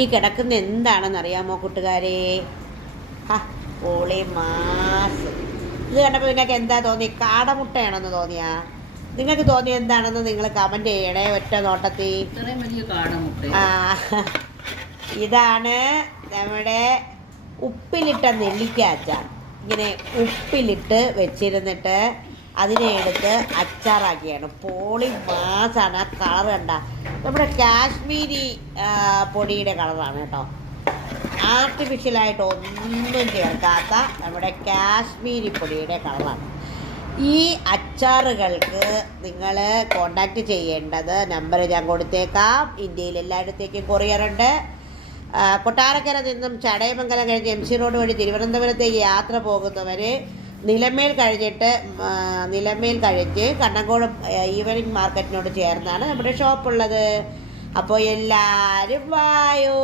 ഈ കിടക്കുന്ന എന്താണെന്ന് അറിയാമോ കൂട്ടുകാരെ? പോളി മാസ്. ഇത് കണ്ടപ്പോൾ നിങ്ങൾക്ക് എന്താ തോന്നി? കാടമുട്ടയാണെന്ന് തോന്നിയാ? നിങ്ങൾക്ക് തോന്നിയ എന്താണെന്ന് നിങ്ങൾ കമന്റ് ചെയ്യണേ ഒറ്റ നോട്ടത്തിൽ. ഇതാണ് നമ്മുടെ ഉപ്പിലിട്ട നെല്ലിക്ക അച്ചാർ. ഇങ്ങനെ ഉപ്പിലിട്ട് വെച്ചിരുന്നിട്ട് അതിനെ എടുത്ത് അച്ചാറാക്കിയാണ്. പോളി മാസാണ്. ആ കളർ കണ്ട നമ്മുടെ കാശ്മീരി പൊടിയുടെ കളറാണ് കേട്ടോ. ആർട്ടിഫിഷ്യലായിട്ട് ഒന്നും ചേർക്കാത്ത നമ്മുടെ കാശ്മീരി പൊടിയുടെ കളറാണ്. ഈ അച്ചാറുകൾക്ക് നിങ്ങൾ കോണ്ടാക്ട് ചെയ്യേണ്ടത് നമ്പർ ഞാൻ കൊടുത്തേക്കാം. ഇന്ത്യയിൽ എല്ലായിടത്തേക്കും കൊറിയറുണ്ട്. കൊട്ടാരക്കര നിന്നും ചടയമംഗലം കഴിഞ്ഞ് MC റോഡ് വഴി തിരുവനന്തപുരത്തേക്ക് യാത്ര പോകുന്നവർ നിലമേൽ കഴിഞ്ഞ് കണ്ണങ്കോട് ഈവനിങ് മാർക്കറ്റിനോട് ചേർന്നാണ് നമ്മുടെ ഷോപ്പുള്ളത്. അപ്പോൾ എല്ലാവരും വായോ.